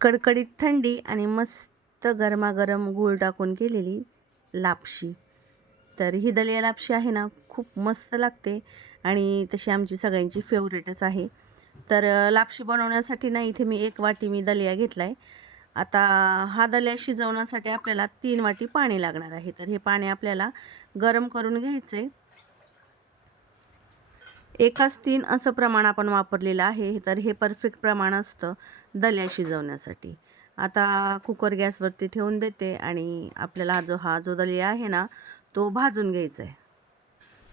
कडकडीत थंडी आणि मस्त गरमागरम गूळ टाकून केलेली लापशी. तर ही दलिया लापशी आहे ना खूप मस्त लागते आणि तशी आमची सगळ्यांची फेवरेटच आहे. तर लापशी बनवण्यासाठी ना इथे मी एक वाटी मी दलिया घेतला आहे आता हा दलिया शिजवण्यासाठी आपल्याला तीन वाटी पाणी लागणार आहे. तर हे पाणी आपल्याला गरम करून घ्यायचं आहे एकाच तीन असं प्रमाण आपण वापरलेलं आहे तर हे परफेक्ट प्रमाण असतं दल्या शिजवण्यासाठी. आता कुकर गॅसवरती ठेवून देते आणि आपल्याला जो हा जो दलिया आहे ना तो भाजून घ्यायचा आहे.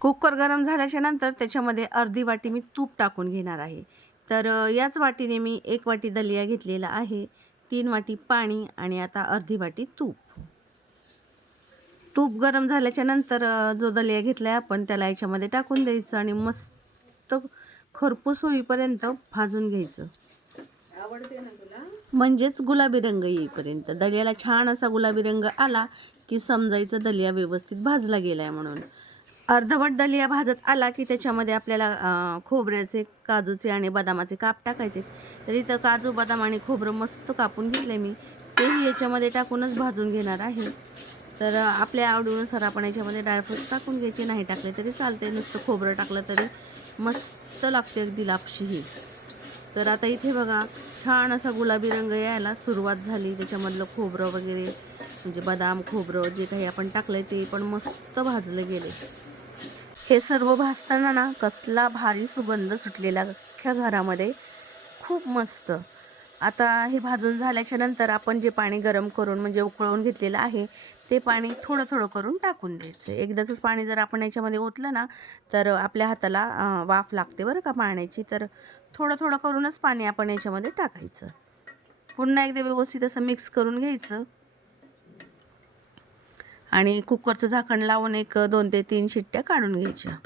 कुकर गरम झाल्याच्यानंतर त्याच्यामध्ये अर्धी वाटी मी तूप टाकून घेणार आहे. तर याच वाटीने मी एक वाटी दलिया घेतलेला आहे तीन वाटी पाणी आणि आता अर्धी वाटी तूप. तूप गरम झाल्याच्यानंतर जो दलिया घेतला आहे आपण त्याला याच्यामध्ये टाकून द्यायचं आणि मस्त खरपूस होईपर्यंत भाजून घ्यायचं. म्हणजेच गुलाबी रंग येईपर्यंत. दलियाला छान असा गुलाबी रंग आला की समजायचं दलिया व्यवस्थित भाजला गेला आहे म्हणून. अर्धवट दलिया भाजत आला की त्याच्यामध्ये आपल्याला खोबऱ्याचे काजूचे आणि बदामाचे काप टाकायचे. तर इथं काजू बदाम आणि खोबरं मस्त कापून घेतले मी. तेही याच्यामध्ये टाकूनच भाजून घेणार आहे. तर आपल्या आवडीनुसार आपण याच्यामध्ये ड्रायफ्रूट टाकून घ्यायचे नाही टाकले तरी चालते नुसतं खोबरं टाकलं तरी मस्त लागते अगदी लापशी ही तर आता इथे बघा छान असा गुलाबी रंग यायला सुरुवात झाली. त्याच्यामधलं खोबरं वगैरे म्हणजे बदाम खोबरं जे काही आपण टाकलं ते पण मस्त भाजलं गेले हे सर्व भाजताना ना कसला भारी सुगंध सुटलेला अख्ख्या घरामध्ये. खूप मस्त. आता हे भाजून झाल्याच्यानंतर आपण जे पाणी गरम करून म्हणजे उकळवून घेतलेलं आहे ते पाणी थोडं थोडं करून टाकून द्यायचं. एकदाचंच पाणी जर आपण याच्यामध्ये ओतलं ना तर आपल्या हाताला वाफ लागते बरं का पाण्याची. तर थोडं थोडं करूनच पाणी आपण याच्यामध्ये टाकायचं. पुन्हा एकदा व्यवस्थित असं मिक्स करून घ्यायचं. आणि कुकरचं झाकण लावून एक दोन ते तीन शिट्ट्या काढून घ्यायच्या.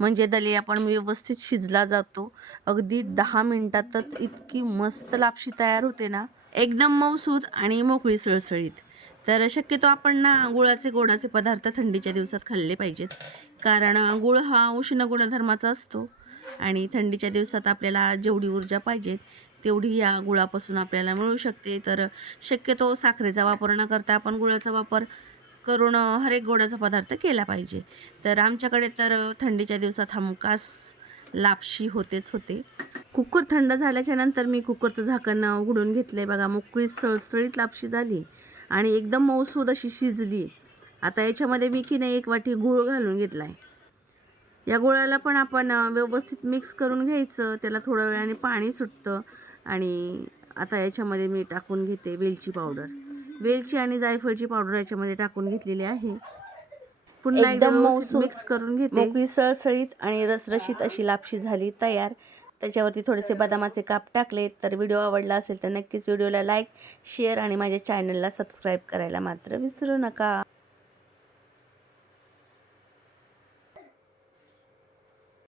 म्हणजे दलिया पण व्यवस्थित शिजला जातो. अगदी दहा मिनटातच इतकी मस्त लापशी तयार होते ना. एकदम मऊसूद आणि मोकळी सळसळीत. तर शक्यतो आपण ना गुळाचे गोडाचे पदार्थ थंडीच्या दिवसात खाल्ले पाहिजेत. कारण गुळ हा उष्ण गुणधर्माचा असतो. आणि थंडीच्या दिवसात आपल्याला जेवढी ऊर्जा पाहिजे तेवढी या गुळापासून आपल्याला मिळू शकते. तर शक्यतो साखरेचा वापर न करता आपण गुळाचा वापर करून हर एक गोडाचा पदार्थ केला पाहिजे. तर आमच्याकडे तर थंडीच्या दिवसात हमखास लापशी होतेच होते. कुकर थंड झाल्याच्यानंतर मी कुकरचं झाकण उघडून घेतलं आहे बघा मोकळी सळसळीत लापशी झाली आणि एकदम मऊसूद अशी शिजली. आता याच्यामध्ये मी की नाही एक वाटी गूळ घालून घेतला आहे या गुळाला पण आपण व्यवस्थित मिक्स करून घ्यायचं. त्याला थोड्या वेळाने पाणी सुटतं आणि आता याच्यामध्ये मी टाकून घेते वेलची पावडर. वेलची आणि जायफळची पावडर याच्यामध्ये टाकून घेतलेली आहे. पुन्हा एकदा एकदम मिक्स करून घेते. मोकळी सळसळीत आणि रसरशीत अशी लापशी झाली तयार. त्याच्यावरती थोडेसे बदामाचे काप टाकले. तर व्हिडिओ आवडला असेल तर नक्कीच व्हिडिओला लाईक शेअर आणि माझ्या चॅनलला सबस्क्राईब करायला मात्र विसरू नका.